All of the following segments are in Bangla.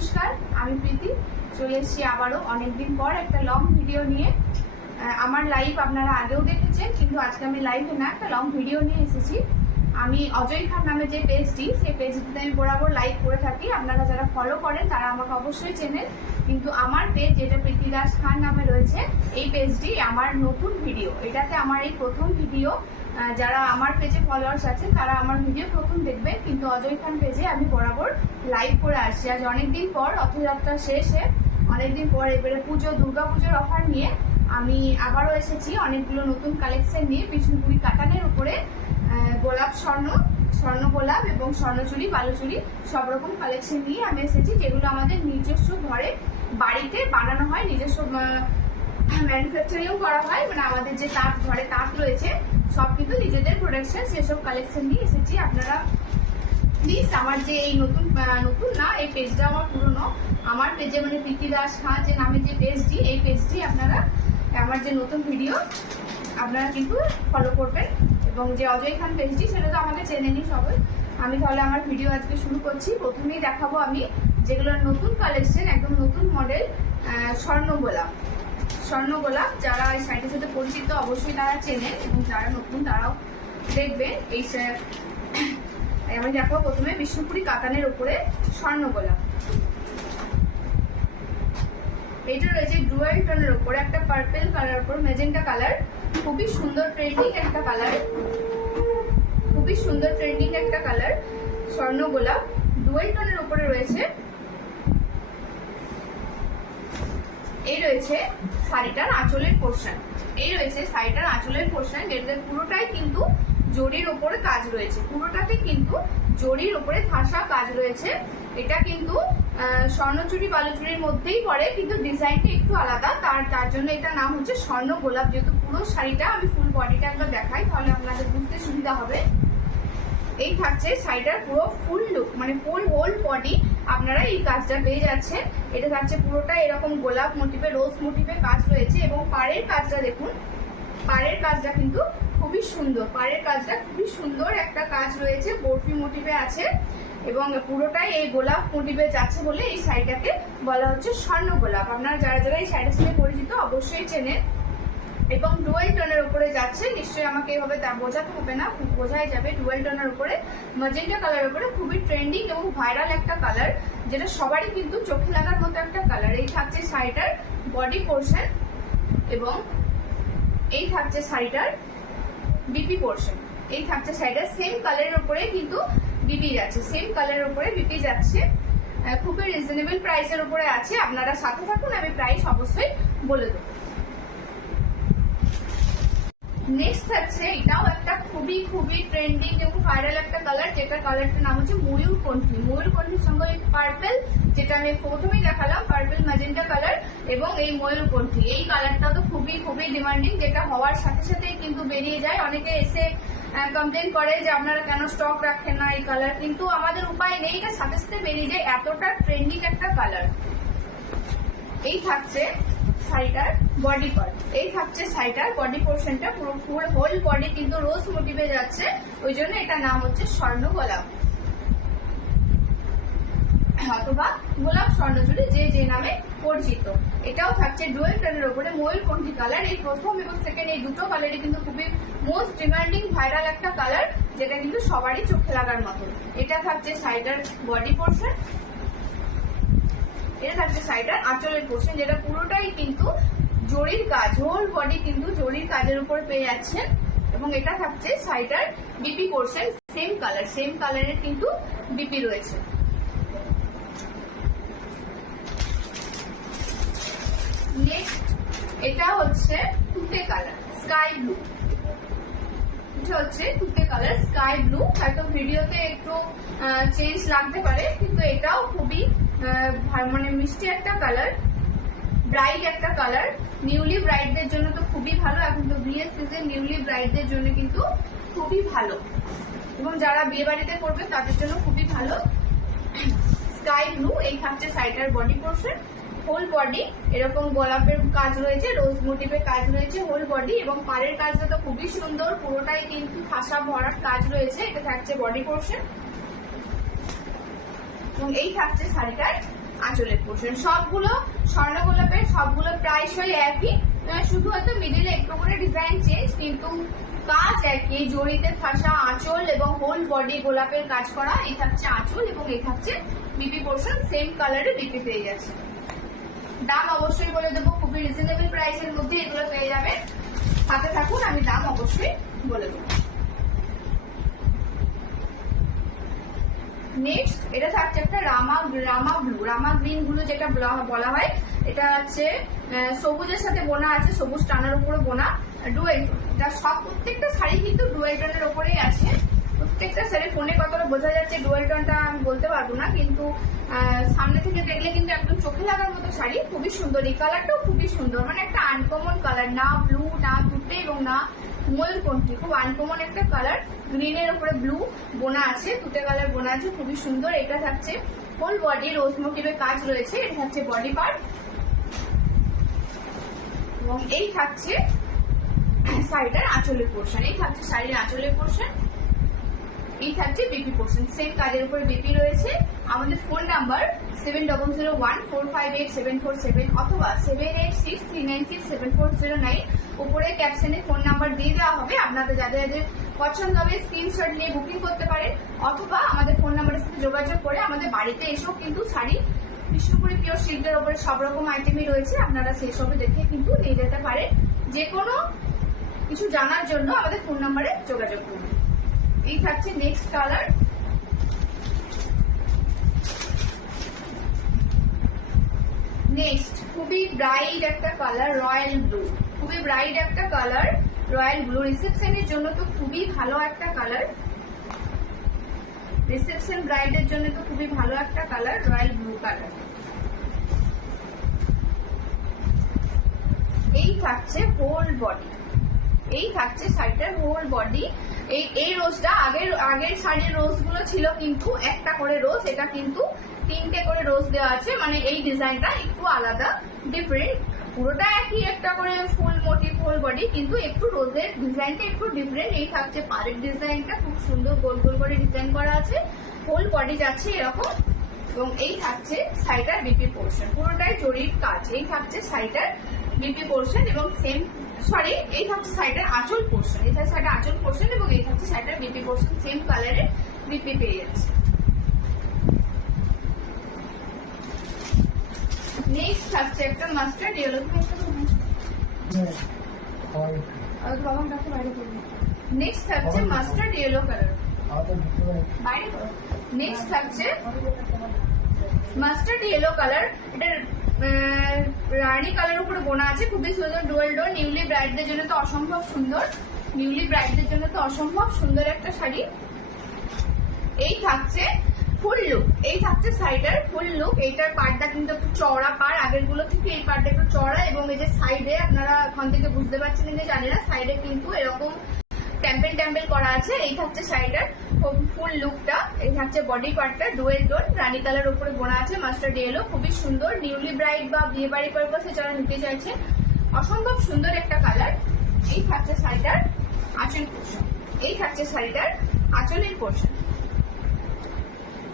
নমস্কার, আমি প্রীতি চলে এসেছি আবারও অনেকদিন পর একটা লং ভিডিও নিয়ে। আমার লাইভ আপনারা আগেও দেখেছেন, কিন্তু আজকে আমি লাইভে না, একটা লং ভিডিও নিয়ে এসেছি। আমি অজয় খান নামে যে পেজটি, সেই পেজটিতে আমি বরাবর লাইভ করে থাকি। আপনারা যারা ফলো করেন তারা আমাকে অবশ্যই চেনেন, কিন্তু আমার পেজ যেটা প্রীতি দাস খান নামে রয়েছে, এই পেজটি আমার নতুন ভিডিও, এটাতে আমার এই প্রথম ভিডিও। যারা আমার পেজে ফলোয়ার্স আছেন তারা আমার ভিডিও প্রথম দেখবেন, কিন্তু অজয় খান পেজে আমি বরাবর লাইভ করে আসছি। আজ অনেকদিন পর, রথযাত্রা শেষে অনেকদিন পর এবারে দুর্গা পুজোর অফার নিয়ে আমি আবারও এসেছি অনেকগুলো নতুন কালেকশন নিয়ে। বিষ্ণুপুরি কাতানের উপরে গোলাপ স্বর্ণ গোলাপ এবং স্বর্ণচুরি বালুচুরি সব রকম কালেকশন নিয়ে আমি এসেছি, যেগুলো আমাদের নিজস্ব ঘরে বাড়িতে বানানো হয়, নিজস্ব ম্যানুফ্যাকচারিং করা হয়। মানে আমাদের যে ঘরে তাঁত রয়েছে সব কিন্তু নিজেদের প্রোডাকশন, সেসব কালেকশন নিয়ে এসেছি। আপনারা প্লিজ আমার যে এই নতুন না, এই পেজটা আমার পুরনো, আমার পেজে মানে প্রীতি দাস খান যে নামে যে পেজটি, এই পেজটি আপনারা আমার যে নতুন ভিডিও আপনারা কিন্তু ফলো করবেন। এবং যে অজয় খান পেজটি, সেটা তো আমাকে চেনেনি সবাই। আমি তাহলে আমার ভিডিও আজকে শুরু করছি। প্রথমেই দেখাবো আমি যেগুলোর নতুন কালেকশন, একদম নতুন মডেল স্বর্ণ গোলাপ। যারা এই শাড়িটির সাথে পরিচিত অবশ্যই তারা চেনেন, এবং যারা নতুন তারাও দেখবেন। এই আমি দেখাবো প্রথমে বিষ্ণুপুরি কাতানের উপরে স্বর্ণ গোলাপ। এটা রয়েছে ডুয়াল টোনের উপরে একটা পার্পল কালার উপর ম্যাজেন্টা কালার, খুবই সুন্দর ট্রেন্ডিং একটা কালার, খুবই সুন্দর ট্রেন্ডিং একটা কালার। স্বর্ণ গোলাপ ডুয়াল টোনের উপরে রয়েছে। এই রয়েছে শাড়িটার আঁচলের পোর্শন, যেটা পুরোটাই কিন্তু জরির ওপরে কাজ রয়েছে, পুরোটাতে কিন্তু জরির ওপরে ঠাসা কাজ রয়েছে। এটা কিন্তু স্বর্ণচুরি বালুচুরির মধ্যেই পড়ে, কিন্তু ডিজাইনটা একটু আলাদা, তার জন্য এটা নাম হচ্ছে স্বর্ণ গোলাপ। যেহেতু পুরো শাড়িটা আমি ফুল বডিটা একবার দেখাই, তাহলে আপনাদের বুঝতে সুবিধা হবে। এই থাকছে শাড়িটার পুরো ফুল লুক, মানে ফুল হোল বডি আপনারা এই কাজটা পেয়ে যাচ্ছেন। এটা থাকছে পুরোটা এরকম গোলাপ মোটিভে, রোজ মোটিভে কাজ রয়েছে। এবং পাড়ের কাজটা দেখুন, পাড়ের কাজটা কিন্তু খুবই সুন্দর, পাড়ের কাজটা খুবই সুন্দর একটা কাজ রয়েছে, বরফি মোটিভে আছে। এবং পুরোটাই এই গোলাপ মোটিভে যাচ্ছে বলে এই শাড়িটাকে বলা হচ্ছে স্বর্ণ গোলাপ। আপনারা যারা এই শাড়িটার সাথে পরিচিত অবশ্যই চেনেন। এবং ডুয়াল টোনের উপরে যাচ্ছে, নিশ্চয়ই আমাকে এভাবে বোঝাতে হবে না, বোঝাই যাবে। ডুয়াল টোনের উপরে ম্যাজেন্টা কালার উপরে খুবই ট্রেন্ডিং এবং ভাইরাল একটা কালার, যেটা সবারই কিন্তু চোখে লাগার মতো একটা কালার। এই থাকছে শাড়িটার বডি পোর্শন, এবং এই থাকছে শাড়িটার বিপি পোর্শন। এই থাকছে শাড়িটার সেম কালারের উপরে কিন্তু বিপি যাচ্ছে, সেম কালারের উপরে বিপি যাচ্ছে। খুবই রিজনেবল প্রাইসের উপরে আছে। আপনারা সাথে থাকুন, আমি প্রাইস অবশ্যই বলে দেবো। নেক্সট থাকছে, এটাও একটা খুবই ট্রেন্ডিং এবং ভাইরাল একটা কালার, যেটা কালারটার নাম হচ্ছে ময়ূরকণ্ঠী। ময়ূরকণ্ঠীর সঙ্গে এই পার্পল, যেটা আমি প্রথমেই দেখালাম, পার্পল ম্যাজেন্টা কালার এবং এই ময়ূরকণ্ঠী, এই কালারটা তো খুবই ডিমান্ডিং, যেটা হওয়ার সাথে সাথেই কিন্তু বেরিয়ে যায়। অনেকে এসে কমপ্লেন করে যে আপনারা কেন স্টক রাখেন না এই কালার, কিন্তু আমাদের উপায় নেই, এটা সাথে সাথে বেরিয়ে যায়, এতটা ট্রেন্ডিং একটা কালার। এই থাকছে শাড়িটার বডি পার্ট, এই থাকছে শাড়িটার বডি পোর্শনটা, পুরো ফুল হোল বডি কিন্তু রোজ মোটিভে যাচ্ছে, ওই জন্য এটা নাম হচ্ছে স্বর্ণ গোলাপ অথবা গোলাপ স্বর্ণচুরি, যে নামে পরিচিত। এটাও থাকছে ডুয়েল টোনের উপরে ময়ূরকণ্ঠী কালার। এই প্রথম এবং সেকেন্ড এই দুটো কালারই কিন্তু খুবই মোস্ট ডিমান্ডিং ভাইরাল একটা কালার, যেটা কিন্তু সবারই চোখে লাগার মতো। এটা থাকছে শাড়িটার বডি পোর্শন, এটা থাকছে শাড়িটার আঁচলের পোর্শন, যেটা পুরোটাই কিন্তু জরির কাজ, হোল বডি কিন্তু জরির কাজের উপর পেয়ে যাচ্ছেন। এবং এটা থাকছে শাড়িটার বিপি পোর্শন, সেম কালারের কিন্তু বিপি রয়েছে। নেক্সট, এটা হচ্ছে তুতে কালার স্কাই ব্লু, এটা হচ্ছে তুতে কালার স্কাই ব্লু। হয়তো ভিডিওতে একটু চেঞ্জ লাগতে পারে, কিন্তু এটাও খুবই মানে মিষ্টি একটা কালার, ব্রাইট একটা কালার। নিউলি ব্রাইডদের জন্য তো খুবই ভালো, এখন তো বিয়ের সিজন, নিউলি ব্রাইডদের জন্য কিন্তু খুবই ভালো, এবং যারা বিয়ে বাড়িতে করবে তাদের জন্য খুবই ভালো। Sky blue. এই থাকছে শাড়িটার বডি পোর্শন, হোল বডি এরকম গোলাপের কাজ রয়েছে, রোজ মোটিভের কাজ রয়েছে হোল বডি, এবং পাড়ের কাজটা তো খুবই সুন্দর, পুরোটাই কিন্তু ঠাসা ভরার কাজ রয়েছে। এটা থাকছে বডি পোর্শন, এবং এই থাকছে শাড়িটার আঁচলের পোর্শন। সবগুলো স্বর্ণ গোলাপের সবগুলো প্রায়শই একই, শুধু হয়তো মিডিলে একটু করে ডিজাইন চেঞ্জ, কিন্তু কাজ একই। জড়িতে ফাঁসা আঁচল এবং হোল বডি গোলাপের কাজ করা। এই থাকছে আঁচল এবং এই থাকছে বিপি পোর্শন, সেম কালারে বিপি পেয়ে যাচ্ছে। দাম অবশ্যই বলে দেবো, খুবই রিজনেবল প্রাইসের মধ্যে এগুলো পেয়ে যাবে। সাথে থাকুন, আমি দাম অবশ্যই বলে দেবো। নেক্সট এটা থাকছে একটা রামা গ্রিন ব্লু যেটা বলা হয়। এটা হচ্ছে সবুজের সাথে বোনা আছে, সবুজ টানার উপরে বোনা, ডুয়েল টোন। এটা সব প্রত্যেকটা শাড়ি কিন্তু ডুয়েল টোনের উপরেই আছে। প্রত্যেকটা শাড়ি ফোনে কতটা বোঝা যাচ্ছে ডুয়েল টোনটা আমি বলতে পারবো না, কিন্তু সামনে থেকে দেখলে কিন্তু একদম চোখে লাগার মতো শাড়ি। খুবই সুন্দর, এই কালারটাও খুবই সুন্দর, মানে একটা আনকমন কালার, না ব্লু না তুতে এবং না ময়ূরকণ্ঠী, খুব আনকমন একটা কালার। গ্রিনের উপরে ব্লু বোনা আছে, তুতে কালার বোনা আছে, খুবই সুন্দর। এটা থাকছে হোল বডি রোজ মোটিভের কাজ রয়েছে। এটা থাকছে বডি পার্ট এবং এই থাকছে শাড়িটার আঁচলের পোর্শন। এই থাকছে শাড়ির আঁচলের পোর্শন, এই থাকছে বিপি পোর্শন। সেম কাজের উপরে বিপি রয়েছে। আমাদের ফোন নাম্বার 7001458747 অথবা 7863967409। উপরে ক্যাপশনে ফোন নাম্বার দিয়ে দেওয়া হবে। আপনাদের যাদের যাদের পছন্দ হবে স্ক্রিনশট নিয়ে বুকিং করতে পারেন, অথবা আমাদের ফোন নাম্বারের সাথে যোগাযোগ করে আমাদের বাড়িতে এসেও কিন্তু শাড়ি বিষ্ণুপুরি পিওর সিল্কের উপরে সব রকম আইটেমই রয়েছে, আপনারা সেই সবে দেখে কিন্তু নিয়ে যেতে পারেন। যে কোনো কিছু জানার জন্য আমাদের ফোন নাম্বারে যোগাযোগ করুন। এই থাকছে নেক্সট কালার। নেক্সট খুবই ব্রাইট একটা কালার, রয়্যাল ব্লু। খুবই ব্রাইট একটা কালার, রয়্যাল ব্লু। রিসেপশনের জন্য তো খুবই ভালো একটা কালার, রিসেপশন ব্রাইডের জন্য তো খুবই ভালো একটা কালার, রয়্যাল ব্লু কালার। এই থাকছে হোল বডি, এই থাকছে শাড়িটার হোল বডি। এই রোজটা আগের শাড়ির রোজ গুলো ছিল কিন্তু একটা করে রোজ, এটা কিন্তু 3টে করে রোজ দেওয়া আছে, মানে এই ডিজাইনটা একটু আলাদা, ডিফারেন্ট। পুরোটা একই একটা করে ফুল মোটিভ হোল বডি, কিন্তু একটু রোজের ডিজাইনটা একটু ডিফারেন্ট। এই থাকছে পাড়ের ডিজাইনটা, খুব সুন্দর গোল গোল করে ডিজাইন করা আছে, হোল বডি যাচ্ছে এরকম। এবং এই থাকছে শাড়িটার বিপি পোর্শন, পুরোটাই জরির কাজ। এই থাকছে শাড়িটার বিপি পোর্শন এবং এই থাকছে শাড়িটার আঁচল পোর্শন। এই থাকছে শাড়িটার আঁচল পোর্শন এবং এই থাকছে শাড়িটার বিপি পোর্শন, সেম কালারের বিপি পেয়ে যাচ্ছে। নেক্সট থাকছে একটা মাস্টার্ড ইয়েলো। নেক্সট থাকছে মাস্টার্ড ইয়েলো কালার। নেক্সট থাকছে মাস্টার্ড ইয়েলো কালার। এটা রানী কালার উপরে বোনা আছে, খুবই সুন্দর ডুয়েল টোন। নিউলি ব্রাইডদের জন্য তো অসম্ভব সুন্দর, নিউলি ব্রাইডদের জন্য তো অসম্ভব সুন্দর একটা শাড়ি। এই থাকছে ফুল লুক, এই থাকছে শাড়িটার ফুল লুক। এইটার পাড়টা কিন্তু একটু চওড়া পাড়, আগের গুলো থেকে এই পাড়টা একটু চওড়া, এবং এই যে সাইডে আপনারা ওখান থেকে বুঝতে পারছেন যে জানি না, সাইডে কিন্তু এরকম টেম্পেল টেম্পেল করা আছে। এই থাকছে শাড়িটার ফুল লুকটা। এই থাকছে বডি পার্টটা ডুয়েল টোন, রানী কালার উপরে বোনা আছে, মাস্টার্ড ইয়েলো, খুবই সুন্দর। নিউলি ব্রাইড বা বিয়ে বাড়ি পারপাসে যারা নিতে চাইছে অসম্ভব সুন্দর একটা কালার। এই থাকছে শাড়িটার আঁচল পোর্শন, এই থাকছে শাড়িটার আঁচলের পোর্শন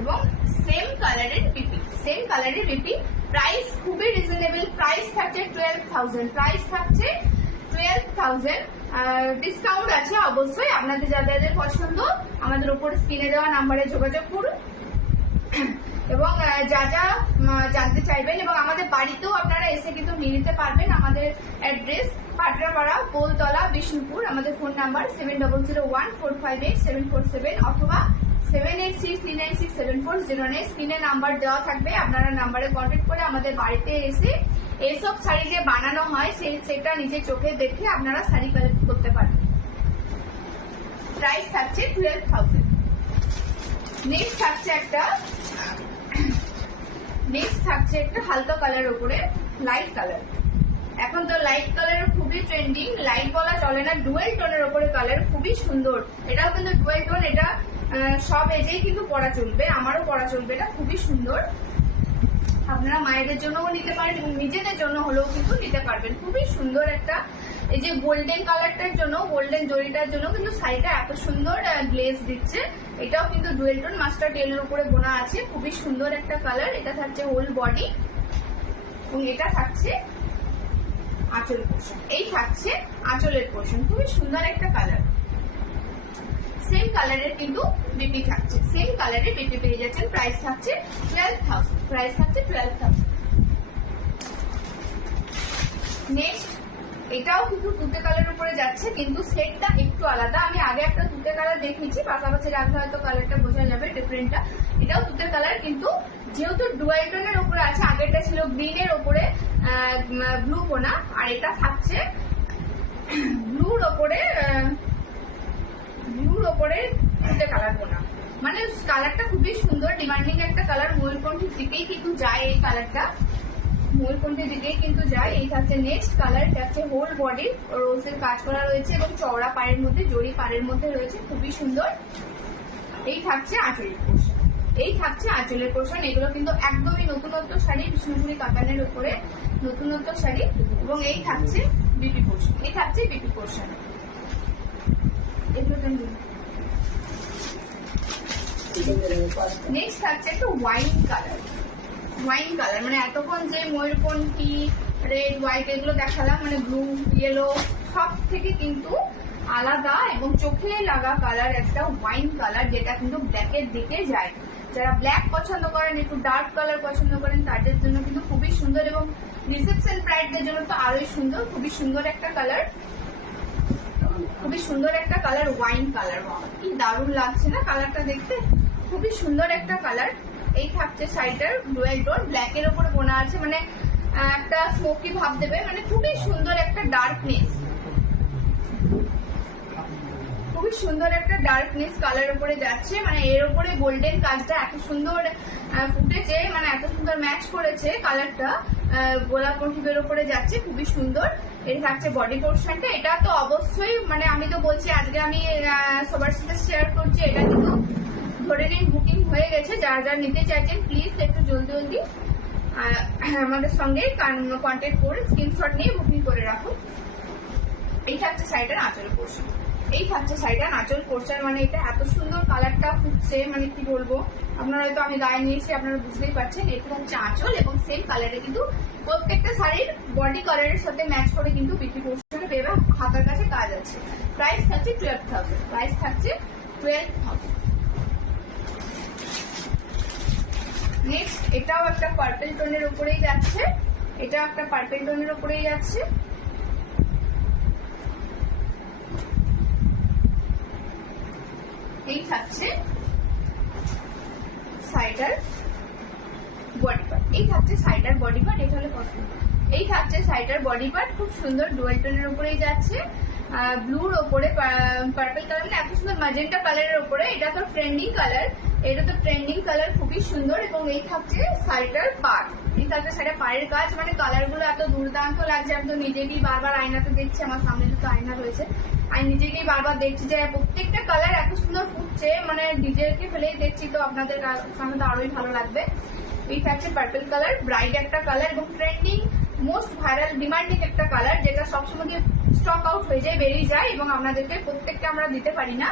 এবং সেম কালারের বিপি, সেম কালারের বিপি। প্রাইস খুবই রিজনেবল, প্রাইস থাকছে 12,000, প্রাইস থাকছে 12,000। ডিসকাউন্ট আছে অবশ্যই। আপনাদের যাদের পছন্দ আমাদের উপর স্ক্রিনে দেওয়া নাম্বারে যোগাযোগ করুন এবং যা যা জানতে চাইবেন, এবং আমাদের বাড়িতেও আপনারা এসে কিন্তু নিয়ে নিতে পারবেন। আমাদের অ্যাড্রেস পাটরাপাড়া, বোলতলা, বিষ্ণুপুর। আমাদের ফোন নাম্বার 7001458747 অথবা 7863967409। স্ক্রিনে নাম্বার দেওয়া থাকবে, আপনারা নাম্বারে কন্ট্যাক্ট করে আমাদের বাড়িতে এসে এইসব শাড়ি যে বানানো হয় সেটা নিজে চোখে দেখে আপনারা শাড়ি কালেক্ট করতে পারবেন। প্রাইস থাকছে 12,000। নেক্সট থাকছে একটা হালকা কালার উপরে লাইট কালার। এখন তো লাইট কালার খুবই ট্রেন্ডিং, লাইট বলা চলে না, ডুয়েল টোনের উপরে কালার, খুবই সুন্দর। এটাও কিন্তু ডুয়েল টোন, এটা সব এজেই কিন্তু পরা চলবে, আমারও পরা চলবে, এটা খুবই সুন্দর। আপনারা মায়েদের জন্যও নিতে পারেন এবং নিজেদের জন্য হলেও কিন্তু নিতে পারবেন। খুবই সুন্দর একটা, এই যে গোল্ডেন কালারটার জন্য, গোল্ডেন জরিটার জন্য কিন্তু শাড়িটা এত সুন্দর গ্লেজ দিচ্ছে। এটাও কিন্তু ডুয়েল টোন মাস্টার্ড ইয়েলোর উপরে বোনা আছে, খুবই সুন্দর একটা কালার। এটা থাকছে হোল বডি এবং এটা থাকছে আঁচল পোর্শন। এই থাকছে আঁচলের পোর্শন, খুবই সুন্দর একটা কালার। সেম কালারের কিন্তু বিপি থাকছে, সেম কালারের বিপি পেয়ে যাচ্ছেন। প্রাইস থাকছে 12,000, প্রাইস থাকছে 12,000। নেক্সট এটাও কিন্তু তুতে কালারের উপরে যাচ্ছে, কিন্তু সেটটা একটু আলাদা। আমি আগে একটা তুতে কালার দেখিয়েছি, পাশাপাশি রাখলে হয়তো কালারটা বোঝা যাবে ডিফারেন্টটা। এটাও তুতে কালার, কিন্তু যেহেতু ডুয়াল টোনের উপরে আছে, আগেরটা ছিল গ্রিনের উপরে ব্লু কোনা, আর এটা থাকছে ব্লুর ওপরে তুতে কালার কোনা। মানে কালারটা খুবই সুন্দর, ডিমান্ডিং একটা কালার। ময়ূরকণ্ঠীর দিকেই কিন্তু যায় এই কালারটা, ময়ূরকণ্ঠীর দিকেই কিন্তু যায়। এই থাকছে নেক্সট কালার, এটা হচ্ছে হোল বডি রোজের কাজ করা রয়েছে এবং চওড়া পাড়ের মধ্যে, জরি পাড়ের মধ্যে রয়েছে, খুবই সুন্দর। এই থাকছে আঁচলের পোর্শন, এই থাকছে আঁচলের পোর্শন। এগুলো কিন্তু একদমই নতুনত্ব শাড়ি, বিষ্ণুপুরি কাতানের উপরে নতুনত্ব শাড়ি। এবং এই থাকছে বিপি পোর্শন, এই থাকছে বিপি পোর্শন। নেক্সট থাকছে একটা ওয়াইন কালার, ওয়াইন কালার মানে এতক্ষণ যে ময়ূরকণ্ঠী, রেড, হোয়াইট এগুলো দেখালাম, মানে ব্লু, ইয়েলো, সব থেকে কিন্তু আলাদা এবং চোখে লাগা কালার একটা ওয়াইন কালার, যেটা কিন্তু ব্ল্যাকের দিকে যায়। যারা ব্ল্যাক পছন্দ করেন, একটু ডার্ক কালার পছন্দ করেন, তাদের জন্য কিন্তু খুবই সুন্দর, এবং রিসেপশন ব্রাইডদের জন্য তো আরোই সুন্দর। খুবই সুন্দর একটা কালার, খুবই সুন্দর একটা কালার, ওয়াইন কালার। কি দারুণ লাগছে না কালারটা দেখতে, খুবই সুন্দর একটা কালার। এই থাকছে শাড়িটার ডুয়েল টোন, ব্ল্যাকের উপরে বোনা আছে, মানে একটা স্মোকি ভাব দেবে, মানে খুবই সুন্দর একটা ডার্কনেস, খুবই সুন্দর একটা ডার্কনেস কালার উপরে যাচ্ছে। মানে এর উপরে গোল্ডেন কাজটা এত সুন্দর ফুটেছে, মানে এত সুন্দর ম্যাচ করেছে কালারটা, গোলাপ মোটিভের উপরে যাচ্ছে, খুবই সুন্দর। এর থাকছে বডি পোর্শনটা। এটা তো অবশ্যই, মানে আমি তো বলছি আজকে আমি সবার সাথে শেয়ার করছি, এটা কিন্তু ধরে নিন বুকিং হয়ে গেছে। যারা যারা নিতে চাইছেন প্লিজ একটু জলদি জলদি আমাদের সঙ্গে কন্ট্যাক্ট করে স্ক্রিনশট নিয়ে বুকিং করে রাখুন। এই থাকছে শাড়িটার আঁচল পোর্শন, এই থাকছে শাড়িটার আঁচল পোর্শন। মানে এটা এত সুন্দর কালারটা ফুটছে, মানে কি বলবো, আপনারা হয়তো আমি গায়ে নিয়েছি, আপনারা বুঝতেই পারছেন। এটা হচ্ছে আঁচল এবং সেম কালারে কিন্তু প্রত্যেকটা শাড়ির বডি কালারের সাথে ম্যাচ করে কিন্তু বিক্রি পোর্শনে পেয়ে, হাতার কাছে কাজ আছে। প্রাইস থাকছে 12,000, প্রাইস থাকছে 12,000। নেক্সট এটাও একটা পার্পল টোনের উপরেই যাচ্ছে, এটা একটা পার্পল টোনের উপরেই যাচ্ছে। এই থাকছে শাড়িটার বডি পার্ট, এই থাকছে শাড়িটার বডি পার্ট। এটা হলে পছন্দ, এই থাকছে শাড়িটার বডি পার্ট, খুব সুন্দর ডুয়াল টোনের উপরেই যাচ্ছে। ব্লুর ওপরে পার্পল কালার, মানে এত সুন্দর ম্যাজেন্টা কালারের উপরে। এটা তো ট্রেন্ডিং কালার, এটা তো ট্রেন্ডিং কালার, খুবই সুন্দর। এবং এই থাকছে শাড়িটার পাড়, এই থাকছে শাড়িটার পাড়ের কাজ। মানে কালার গুলো এত দুর্দান্ত লাগছে, আমি তো নিজেকেই বারবার আয়নাতে দেখছি, আমার সামনে দুটো আয়না রয়েছে, আমি নিজেকেই বারবার দেখছি যে প্রত্যেকটা কালার এত সুন্দর ফুটছে, মানে নিজেকে ফেলেই দেখছি, তো আপনাদের সামনে তো আরোই ভালো লাগবে। এই থাকছে পার্পল কালার, ব্রাইট একটা কালার এবং ট্রেন্ডিং, মোস্ট ভাইরাল, ডিমান্ডিং একটা কালার, যেটা সবসময় স্টক আউট হয়ে যায়, বেরিয়ে যায়, এবং আপনাদেরকে প্রত্যেকটা আমরা দিতে পারি না।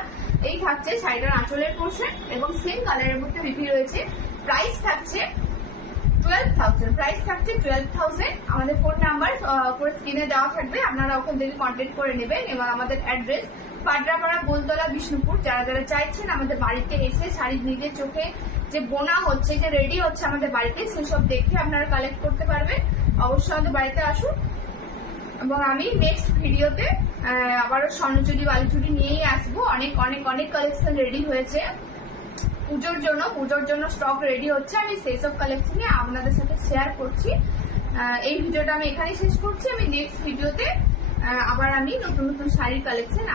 এই থাকছে শাড়িটার আঁচলের পোর্শন এবং সেম কালারের মধ্যে বিপি রয়েছে। প্রাইস থাকছে 12,000, প্রাইস থাকছে 12,000। আমাদের ফোন নাম্বার উপরে স্ক্রিনে দেওয়া থাকবে, আপনারা ওখান থেকে কন্ট্যাক্ট করে নেবেন। এবং আমাদের অ্যাড্রেস পাড্রাপাড়া, বোলতলা, বিষ্ণুপুর। যারা যারা চাইছেন আমাদের বাড়িতে এসে শাড়ি নিজের চোখে যে বোনা হচ্ছে, যে রেডি হচ্ছে আমাদের বাড়িতে, সেসব দেখে আপনারা কালেক্ট করতে পারবেন। অবশ্যই আমাদের বাড়িতে আসুন। এবং আমি নেক্সট ভিডিওতে আবারও স্বর্ণচুরি, বালুচুরি নিয়েই আসবো। অনেক অনেক অনেক কালেকশন রেডি হয়েছে পুজোর জন্য স্টক রেডি হচ্ছে, আমি সেই সব কালেকশন আপনাদের সাথে শেয়ার করছি। এই ভিডিওটা আমি এখানেই শেষ করছি। আমি নেক্সট ভিডিওতে আবার আমি নতুন নতুন শাড়ির কালেকশন